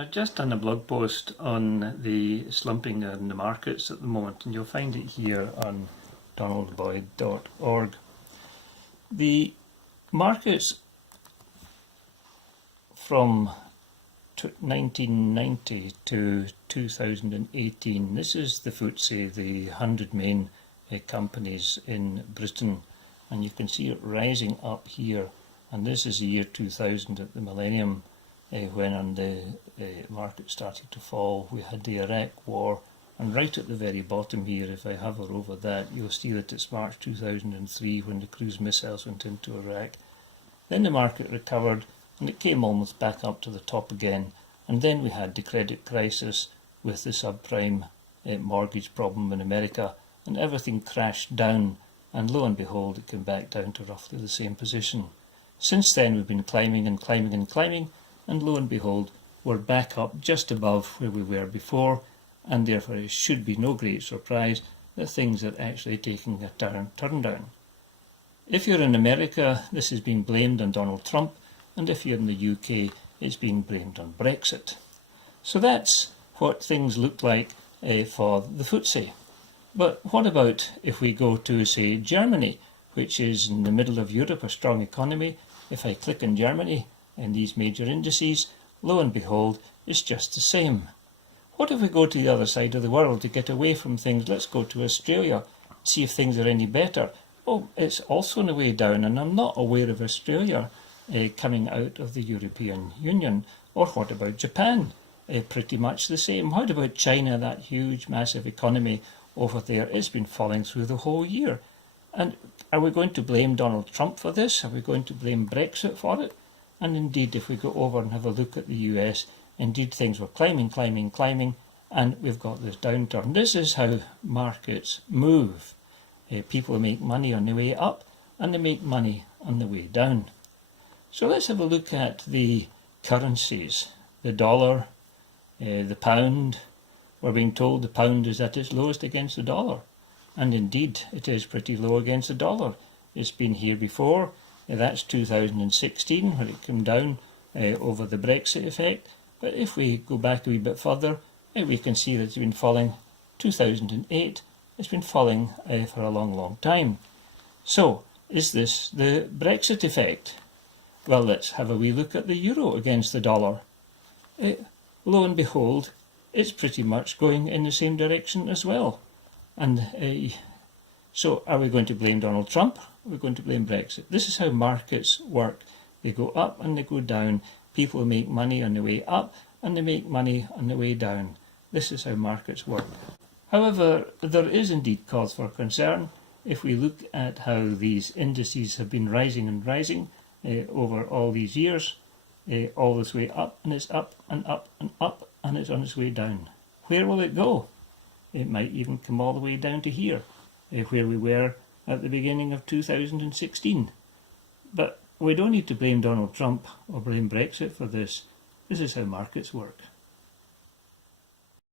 I've just done a blog post on the slumping in the markets at the moment, and you'll find it here on donaldboyd.org. The markets from 1990 to 2018, this is the FTSE, the 100 main companies in Britain, and you can see it rising up here, and this is the year 2000 at the millennium. When the market started to fall, we had the Iraq war, and right at the very bottom here, if I hover over that, you'll see that it's March 2003 when the cruise missiles went into Iraq. Then the market recovered and it came almost back up to the top again, and then we had the credit crisis with the subprime mortgage problem in America, and everything crashed down, and lo and behold it came back down to roughly the same position. Since then we've been climbing and climbing and climbing, and lo and behold, we're back up just above where we were before, and therefore it should be no great surprise that things are actually taking a turn down. If you're in America, this has been blamed on Donald Trump, and if you're in the UK, it's been blamed on Brexit. So that's what things look like for the FTSE. But what about if we go to, say, Germany, which is in the middle of Europe, a strong economy? If I click on Germany, in these major indices, lo and behold, it's just the same. What if we go to the other side of the world to get away from things? Let's go to Australia, see if things are any better. Oh, it's also on the way down, and I'm not aware of Australia coming out of the European Union. Or what about Japan? Pretty much the same. What about China, that huge, massive economy over there? It's been falling through the whole year. And are we going to blame Donald Trump for this? Are we going to blame Brexit for it? And indeed, if we go over and have a look at the US, indeed things were climbing, climbing, climbing, and we've got this downturn. This is how markets move. People make money on the way up, and they make money on the way down. So let's have a look at the currencies. The dollar, the pound. We're being told the pound is at its lowest against the dollar. And indeed, it is pretty low against the dollar. It's been here before. That's 2016, where it came down over the Brexit effect. But if we go back a wee bit further, we can see that it's been falling 2008. It's been falling for a long, long time. So, is this the Brexit effect? Well, let's have a wee look at the euro against the dollar. Lo and behold, it's pretty much going in the same direction as well. And so are we going to blame Donald Trump? Or are we going to blame Brexit? This is how markets work. They go up and they go down. People make money on the way up and they make money on the way down. This is how markets work. However, there is indeed cause for concern if we look at how these indices have been rising and rising over all these years, all this way up, and it's up and up and up, and it's on its way down. Where will it go? It might even come all the way down to here, where we were at the beginning of 2016. But we don't need to blame Donald Trump or blame Brexit for this. This is how markets work.